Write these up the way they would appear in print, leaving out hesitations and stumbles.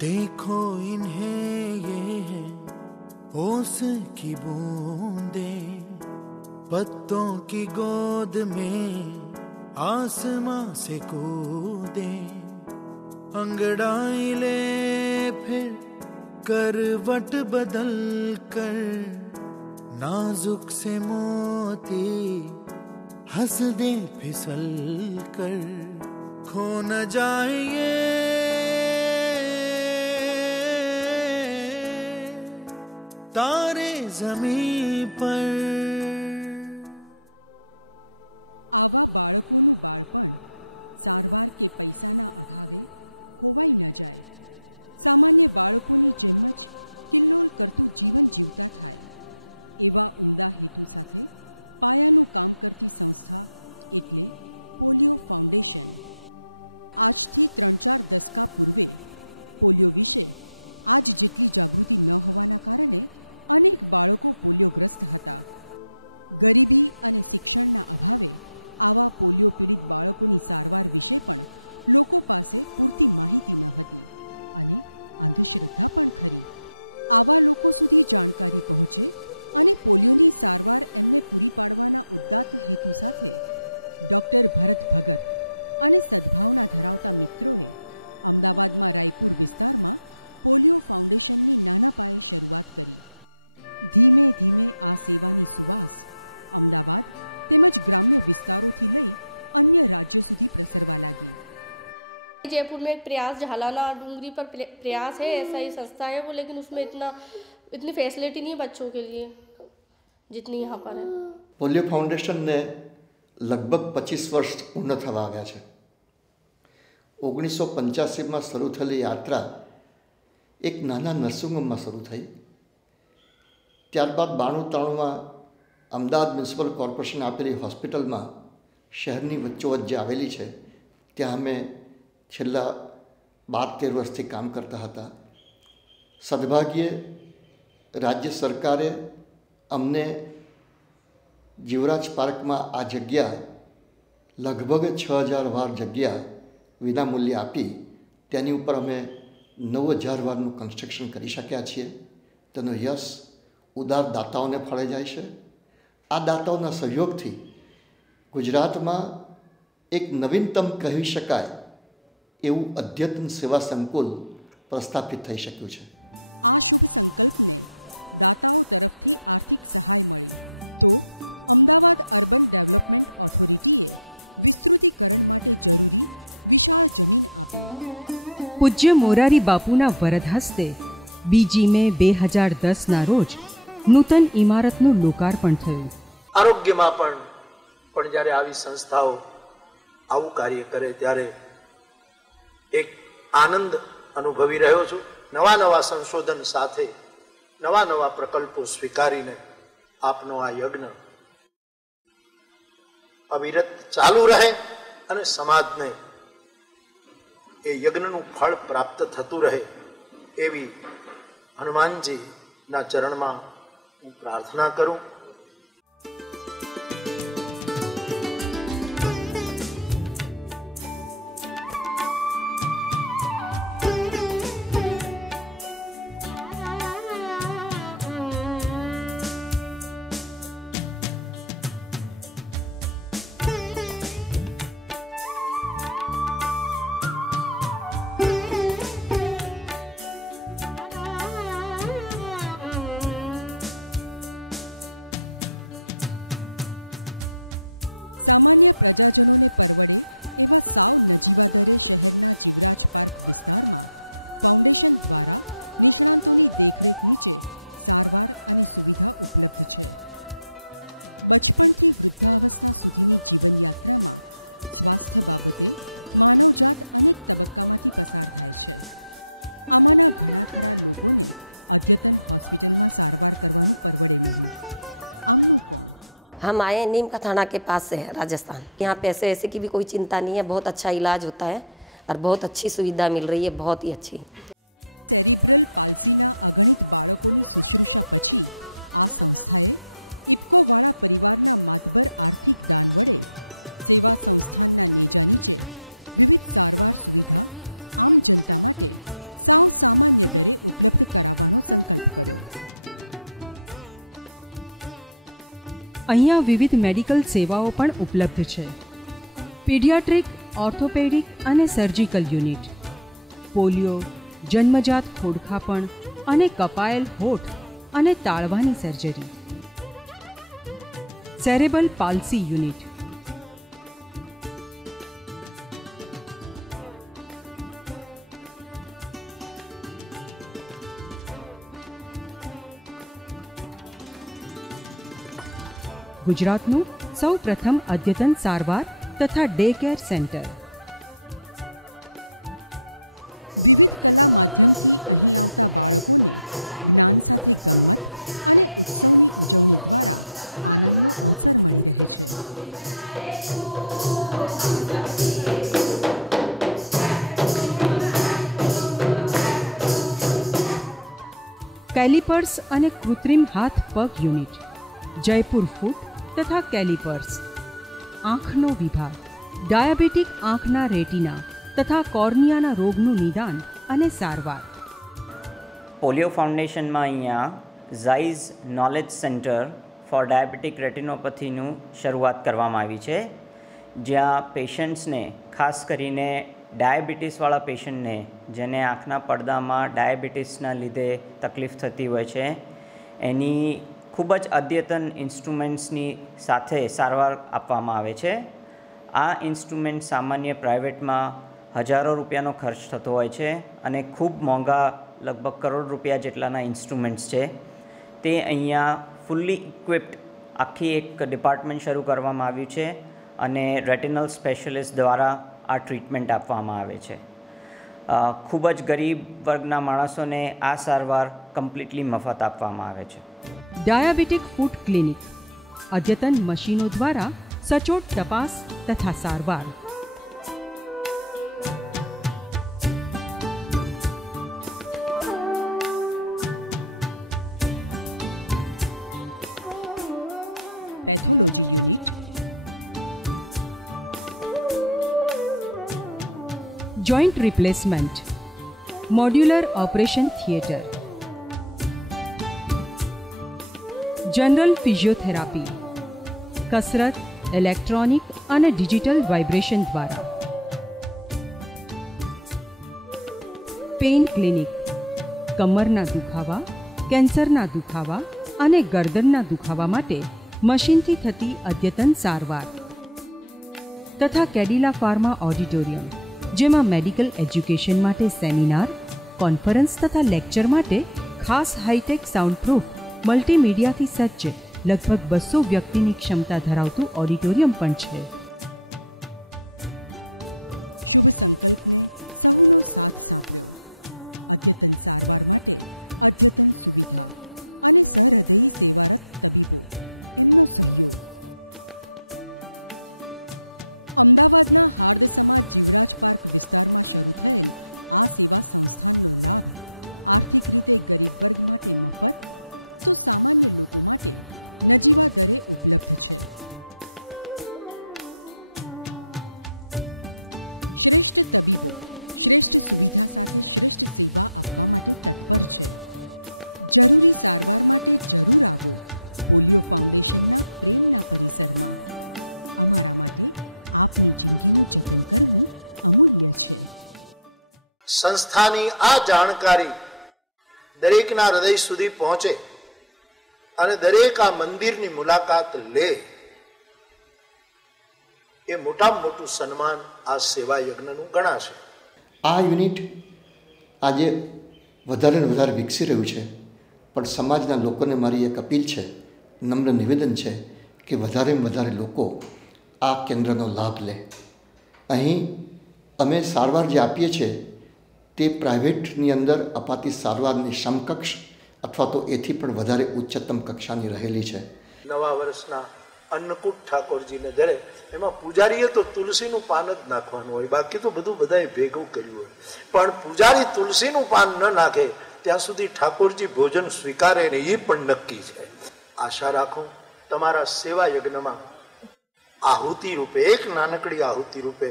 देखो इन्हें ये है ओस की बूंदे, पत्तों की गोद में आसमां से कूदे, अंगड़ाई ले फिर करवट बदल कर, नाजुक से मोती हंस दे फिसल कर, खो न जाए ये तारे जमीन पर। આવા બાળકોનું બાળપણ સારવાર કે પૈસાના અભાવે ખોવાઈ ન જાય, સામાન્ય બાળકોની જેમ જ કિલ્લોલ કરતું જીવન જીવતા થાય, એવા ઉમદા હેતુ સાથે પાયાનું કામ કરતી સંસ્થા એટલે પોલિયો ફાઉન્ડેશન. આજથી 3-4 દશકા પૂર્વે પોલિયો વિશે આજ જેટલી જાગૃતિ ન હોવાના કારણે અનેક બાળકો પોલિયોગ્રસ્ત હતા. ગરીબી અને શિક્ષણના અભાવે આવા પોલિયો પીડિત બાળકોની સારવાર વિશે પણ લોકો પાસે પૂરતી માહિતી ન હતી અને અંધશ્રદ્ધા પણ ખરી. આવા લોકો સુધી જાણકારી પહોંચે અને પોલિયોની સારવાર એમને પૂરી પાડવાના ઉદાત્ત હેતુ સાથે ડૉક્ટર ભરત ભગત અને સદભાવના ધરાવતા મિત્રોએ અમદાવાદમાં રાયપુર વિસ્તારમાં પોલિયો ફાઉન્ડેશનની નાના પાયે શરૂઆત કરી. ધીમે ધીમે આ સેવાની સુવાસ અમદાવાદ તેમજ ગ્રામ્ય વિસ્તારોથી લઈ अन्य राज्यों સુધી પ્રસરવા લાગી. जयपुर में एक प्रयास झालाना डूंगरी पर प्रयास है, ऐसा ही संस्था है वो, लेकिन उसमें इतनी फैसिलिटी नहीं है बच्चों के लिए जितनी यहाँ पर है. પોલિયો ફાઉન્ડેશનને લગભગ 25 વર્ષ પૂર્ણ થવા આવ્યા છે. 1985માં શરૂ થયેલી યાત્રા એક નાના નર્સિંગ હોમમાં શરૂ થઈ. ત્યારબાદ 92-93માં અમદાવાદ મ્યુનિસિપલ કોર્પોરેશન આપેલી હોસ્પિટલમાં શહેરની વચ્ચોવચ્ચ જે આવેલી છે ત્યાં અમે છેલ્લા 12-13 વર્ષથી કામ કરતા હતા. સદભાગ્યે રાજ્ય સરકારે અમને જીવરાજ પાર્કમાં આ જગ્યા લગભગ 6000 વાર જગ્યા વિનામૂલ્યે આપી તેની ઉપર અમે 9000 વારનું કન્સ્ટ્રક્શન કરી શક્યા છીએ. તેનો યશ ઉદાર દાતાઓને ફળે જાય છે. આ દાતાઓના સહયોગથી ગુજરાતમાં એક નવીનતમ કહી શકાય એવું અદ્યતન સેવા સંકુલ પ્રસ્થાપિત થઈ શક્યું છે. આ શુભ સંકલ્પને દાતાઓ તરફથી આર્થિક સહાય મળી તો અમદાવાદ અર્બન ડેવલપમેન્ટ ઓથોરિટીએ વિસ્તૃતીકરણ માટે જરૂરી વિશાળ જમીન આપી. પૂજ્ય મોરારી બાપુના વરદ હસ્તે 2 મે 2010ના રોજ નૂતન ઇમારતનું લોકાર્પણ થયું. આરોગ્યમાં પણ જ્યારે આવી સંસ્થાઓ આવું કાર્ય કરે ત્યારે એક આનંદ અનુભવી રહ્યો છું. નવા સંશોધન સાથે નવા પ્રકલ્પો સ્વીકારીને આપનો આ યજ્ઞ અવિરત ચાલુ રહે અને સમાજને એ યજ્ઞનું ફળ પ્રાપ્ત થતું રહે એવી હનુમાનજીના ચરણમાં હું પ્રાર્થના કરું. સામાન્ય પ્રજાજનોને પરવડે એવા સાવ નજીવા દરે શહેરના જીવરાજ પાર્ક વિસ્તારમાં ફાઉન્ડેશન દ્વારા નિષ્ણાંતોની દેખરેખ નીચે સારવાર અને સુવિધા ઉપલબ્ધ છે. બચપણથી વૃદ્ધાવસ્થા સુધીની જીવનયાત્રામાં સ્વાસ્થ્ય બાબતે માનવજાત અનેક તબક્કામાંથી પસાર થાય છે. આમાંના ઘણા ખરા લોકોને અદ્યતન હોસ્પિટલમાં સારવાર કરવાનું પરવડે નહીં. આમનું કોણ? हम आए नीम का थाना के पास से है राजस्थान. यहाँ पैसे ऐसे की भी कोई चिंता नहीं है, बहुत अच्छा इलाज होता है और बहुत अच्छी सुविधा मिल रही है, बहुत ही अच्छी. સેરિબ્રલ પાલ્સીના અગણિત બાળકોની શુશ્રૂષા પછી આ સંસ્થાએ ઇફકોવાળા પરિવારના માતબર આર્થિક દાન વડે સેવા સંસ્થાનના નેજા નીચે વિવિધ સારવાર સુવિધા આમ જનતા માટે સાવ સામાન્ય દરે ઉપલબ્ધ કરાવવાનો સંકલ્પ કર્યો. અહીંયા વિવિધ મેડિકલ સેવાઓ પણ ઉપલબ્ધ છે. પીડિયાટ્રિક, ઓર્થોપેડિક અને સર્જિકલ યુનિટ, પોલિયો, જન્મજાત ખોડખાપણ અને કપાયેલ હોઠ અને તાળવાની સર્જરી, સેરેબલ પાલ્સી યુનિટ, ગુજરાતનું સૌ પ્રથમ અદ્યતન સારવાર તથા ડે કેર સેન્ટર. વિવિધ કલા માધ્યમથી અહીં આવતા બાળકોને જ્ઞાન સાથે ગમ્મત અને ઉત્સવની ઉજવણી દ્વારા આનંદનો અવસર મળી રહે છે. કેલિપર્સ અને કૃત્રિમ હાથ પગ યુનિટ, જયપુર ફૂટ તથા કેલિપર્સ, આંખનો વિભાગ, ડાયાબિટીક આંખના રેટિના તથા કોર્નિયાના રોગનું નિદાન અને સારવાર. પોલિયો ફાઉન્ડેશનમાં અહીંયા ઝાઇઝ નોલેજ સેન્ટર ફોર ડાયાબિટીક રેટિનોપથીનું શરૂઆત કરવામાં આવી છે, જ્યાં પેશન્ટ્સને, ખાસ કરીને ડાયાબિટીસવાળા પેશન્ટને જેને આંખના પડદામાં ડાયાબિટીસના લીધે તકલીફ થતી હોય છે, એની ખૂબ જ અદ્યતન ઇન્સ્ટ્રુમેન્ટ્સની સાથે સારવાર આપવામાં આવે છે. આ ઇન્સ્ટ્રુમેન્ટ સામાન્ય પ્રાઇવેટમાં હજારો રૂપિયાનો ખર્ચ થતો હોય છે અને ખૂબ મોંઘા, લગભગ કરોડ રૂપિયા જેટલાના ઇન્સ્ટ્રુમેન્ટ્સ છે. તે અહીંયા ફૂલ્લી ઇક્વિપ્ડ આખી એક ડિપાર્ટમેન્ટ શરૂ કરવામાં આવ્યું છે અને રેટિનલ સ્પેશિયલિસ્ટ દ્વારા આ ટ્રીટમેન્ટ આપવામાં આવે છે. ખૂબ જ ગરીબ વર્ગના માણસોને આ સારવાર કમ્પ્લીટલી મફત આપવામાં આવે છે. ડાયાબિટીક ફૂટ ક્લિનિક, અદ્યતન મશીનો દ્વારા સચોટ તપાસ તથા સારવાર. Pathology unit, joint replacement, modular operation theatre, general physiotherapy, કસરત, ઇલેક્ટ્રોનિક અને ડિજિટલ વાઇબ્રેશન દ્વારા. પેઇન ક્લિનિક, કમરના દુખાવા, કેન્સરના દુખાવા અને ગરદનના દુખાવા માટે મશીનથી થતી અદ્યતન સારવાર. તથા કેડિલા ફાર્મા ઓડિટોરિયમ, જેમાં મેડિકલ એજ્યુકેશન માટે સેમિનાર, કોન્ફરન્સ તથા લેક્ચર માટે ખાસ હાઈટેક સાઉન્ડપ્રૂફ મલ્ટીમીડિયાથી સજ્જ લગભગ 200 વ્યક્તિની ક્ષમતા ધરાવતું ઓડિટોરિયમ પણ છે. શુભ સંકલ્પને સહુનો સાથ સાંપડ્યો. અદ્યતન સારવાર માટે અદ્યતન સુવિધા અને સહૃદયી સેવારત તબીબો, એમનો સહયોગ. અમદાવાદના હાર્દસમા જીવરાજ પાર્ક વિસ્તારમાં શરૂ થયેલ આ સેવા સંસ્થાનનો લાભ આર્થિક રીતે ગરીબ વર્ગ માટે મફત તો સામાન્ય લોકો માટે નજીવા દરે ઉપલબ્ધ છે. શ્રેષ્ઠ તબીબો શ્રેષ્ઠ સુવિધા સાથે શ્રેષ્ઠ સેવા આપવા માટે તત્પર છે. જરૂરી સારવાર માટે જરૂર આવો પોલિયો ફાઉન્ડેશનના પ્રેમના પરિસરમાં. અમારા માટે આપની જિંદગીનું જતન કરવું અમૂલ્ય છે. સંસ્થાની આ જાણકારી દરેકના હૃદય સુધી પહોંચે અને દરેક આ મંદિરની મુલાકાત લે, એ મોટામાં મોટું સન્માન આ સેવા યજ્ઞનું ગણાશે. આ યુનિટ આજે વધારે ને વધારે વિકસી રહ્યું છે, પણ સમાજના લોકોને મારી એક અપીલ છે, નમ્ર નિવેદન છે કે વધારેમાં વધારે લોકો આ કેન્દ્રનો લાભ લે. અહીં અમે સારવાર જે આપીએ છીએ તે પ્રાઇવેટની અંદર અપાતી સારવારની સમકક્ષ અથવા તો એથી પણ વધારે ઉચ્ચતમ કક્ષાની રહેલી છે. નવા વર્ષના અન્નકૂટ ઠાકોરજીને ધરે એમાં પૂજારીએ તો તુલસીનું પાન જ નાખવાનું હોય, બાકી તો બધું બધાએ ભેગું કર્યું હોય. પણ પૂજારી તુલસીનું પાન ન નાખે ત્યાં સુધી ઠાકોરજી ભોજન સ્વીકારે ને એ પણ નક્કી છે. આશા રાખું તમારા સેવા યજ્ઞમાં આહુતિ રૂપે, એક નાનકડી આહુતિ રૂપે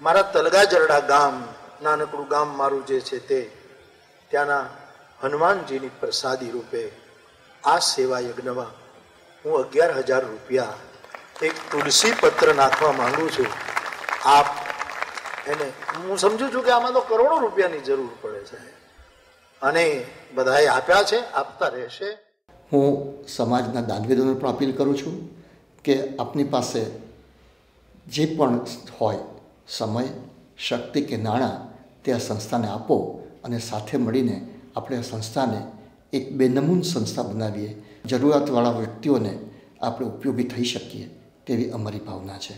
મારા તલગાજરડા ગામ નાનકડું ગામ મારું જે છે તે ત્યાંના હનુમાનજીની પ્રસાદી રૂપે આ સેવા યજ્ઞમાં હું 11,000 રૂપિયા એક તુલસી પત્ર નાખવા માંગુ છું. આપ એને હું સમજુ છું કે આમાં તો કરોડો રૂપિયાની જરૂર પડે છે અને બધાએ આપ્યા છે, આપતા રહેશે. હું સમાજના દાનવીરોને પણ અપીલ કરું છું કે આપની પાસે જે પણ હોય સમય, શક્તિ કે નાણાં તે આ સંસ્થાને આપો અને સાથે મળીને આપણે આ સંસ્થાને એક બેનમૂન સંસ્થા બનાવીએ, જરૂરિયાતવાળા વ્યક્તિઓને આપણે ઉપયોગી થઈ શકીએ તેવી અમારી ભાવના છે.